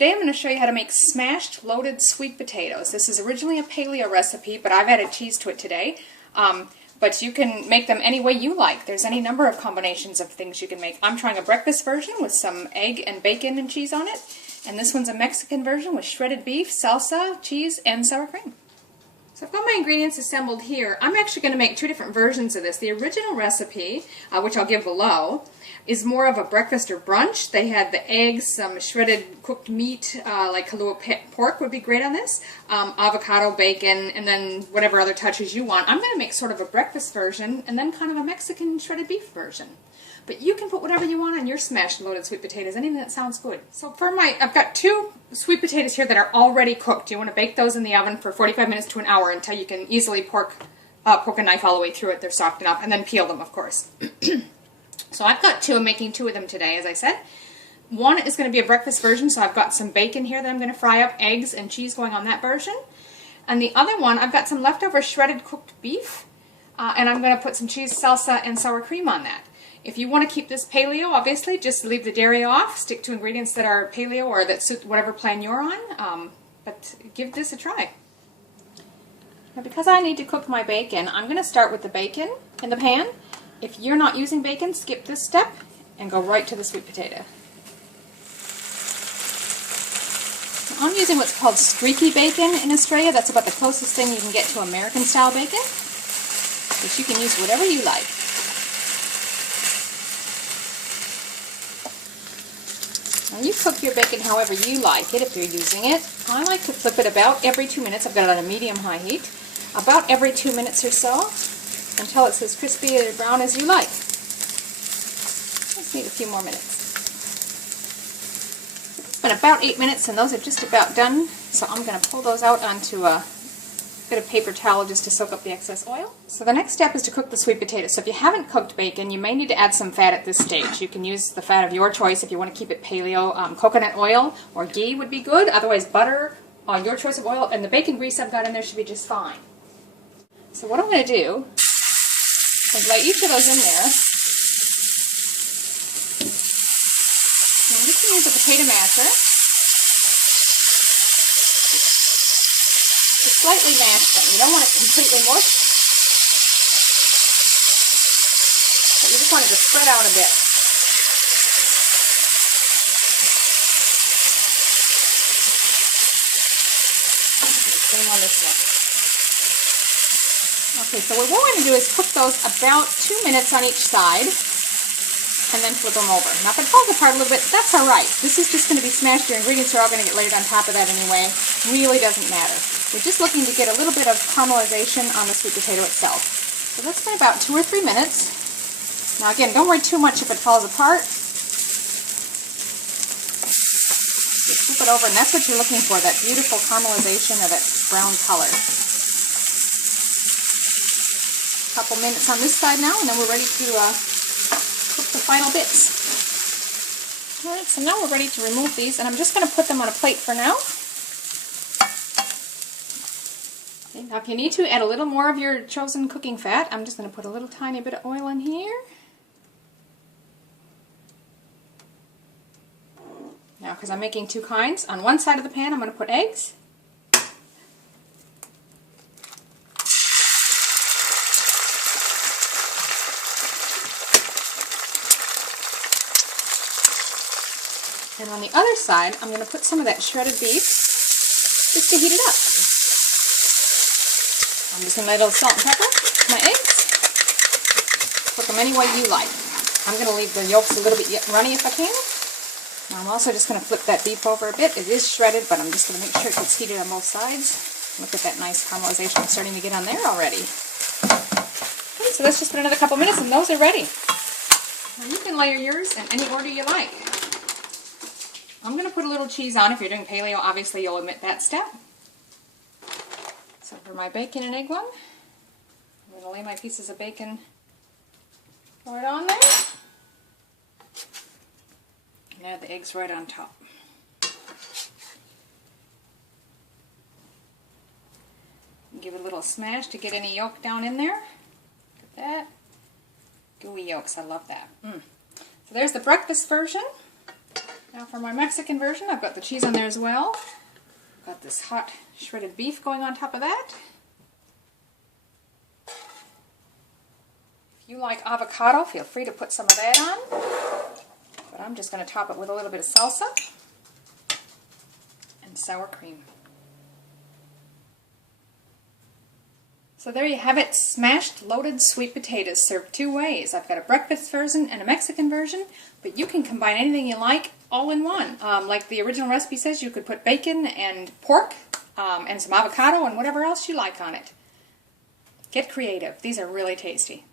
Today I'm going to show you how to make smashed loaded sweet potatoes. This is originally a paleo recipe, but I've added cheese to it today. But you can make them any way you like. There's any number of combinations of things you can make. I'm trying a breakfast version with some egg and bacon and cheese on it. And this one's a Mexican version with shredded beef, salsa, cheese, and sour cream. So I've got my ingredients assembled here. I'm actually going to make two different versions of this. The original recipe, which I'll give below, is more of a breakfast or brunch. They had the eggs, some shredded cooked meat, like Kalua pork would be great on this, avocado, bacon, and then whatever other touches you want. I'm going to make sort of a breakfast version and then kind of a Mexican shredded beef version. But you can put whatever you want on your smashed loaded sweet potatoes, anything that sounds good. So for I've got two sweet potatoes here that are already cooked. You want to bake those in the oven for 45 minutes to an hour until you can easily poke a knife all the way through it. They're soft enough, and then peel them, of course. So I've got two. I'm making two of them today, as I said. One is going to be a breakfast version, so I've got some bacon here that I'm going to fry up, eggs and cheese going on that version. And the other one, I've got some leftover shredded cooked beef, and I'm going to put some cheese, salsa, and sour cream on that. If you want to keep this paleo, obviously, just leave the dairy off. Stick to ingredients that are paleo or that suit whatever plan you're on. But give this a try. Now, because I need to cook my bacon, I'm going to start with the bacon in the pan. If you're not using bacon, skip this step and go right to the sweet potato. Now, I'm using what's called streaky bacon in Australia. That's about the closest thing you can get to American-style bacon. But you can use whatever you like. Now you cook your bacon however you like it if you're using it. I like to flip it about every 2 minutes. I've got it on a medium-high heat. About every 2 minutes or so until it's as crispy or brown as you like. Just need a few more minutes. It's been about 8 minutes and those are just about done. So I'm going to pull those out onto a bit of paper towel just to soak up the excess oil. So the next step is to cook the sweet potatoes. So if you haven't cooked bacon, you may need to add some fat at this stage. You can use the fat of your choice if you want to keep it paleo. Coconut oil or ghee would be good. Otherwise butter, your choice of oil, and the bacon grease I've got in there should be just fine. So what I'm going to do is lay each of those in there. And I'm just going to use a potato masher to slightly mash them. You don't want it completely mush, but you just want it to spread out a bit. Same on this one. Okay, so what we're going to do is cook those about 2 minutes on each side and then flip them over. Now if it falls apart a little bit, that's alright. This is just going to be smashed. Your ingredients are all going to get laid on top of that anyway. Really doesn't matter. We're just looking to get a little bit of caramelization on the sweet potato itself. So that's been about 2 or 3 minutes. Now again, don't worry too much if it falls apart. Just flip it over, and that's what you're looking for, that beautiful caramelization of that brown color. A couple minutes on this side now, and then we're ready to cook the final bits. Alright, so now we're ready to remove these, and I'm just going to put them on a plate for now. Okay, now if you need to add a little more of your chosen cooking fat, I'm just going to put a little tiny bit of oil in here. Now, because I'm making two kinds, on one side of the pan I'm going to put eggs. And on the other side, I'm going to put some of that shredded beef just to heat it up. I'm just going to add a little salt and pepper to my eggs. Cook them any way you like. I'm going to leave the yolks a little bit runny if I can. Now I'm also just going to flip that beef over a bit. It is shredded, but I'm just going to make sure it gets heated on both sides. Look at that nice caramelization starting to get on there already. Okay, so let's just put another couple minutes and those are ready. Now you can layer yours in any order you like. I'm going to put a little cheese on. If you're doing paleo, obviously you'll omit that step. So for my bacon and egg one, I'm going to lay my pieces of bacon right on there. And add the eggs right on top. And give it a little smash to get any yolk down in there. Look at that. Gooey yolks, I love that. So there's the breakfast version. Now for my Mexican version, I've got the cheese on there as well. Got this hot shredded beef going on top of that. If you like avocado, feel free to put some of that on. But I'm just going to top it with a little bit of salsa and sour cream. So there you have it, smashed loaded sweet potatoes served two ways. I've got a breakfast version and a Mexican version, but you can combine anything you like all in one. Like the original recipe says, you could put bacon and pork and some avocado and whatever else you like on it. Get creative. These are really tasty.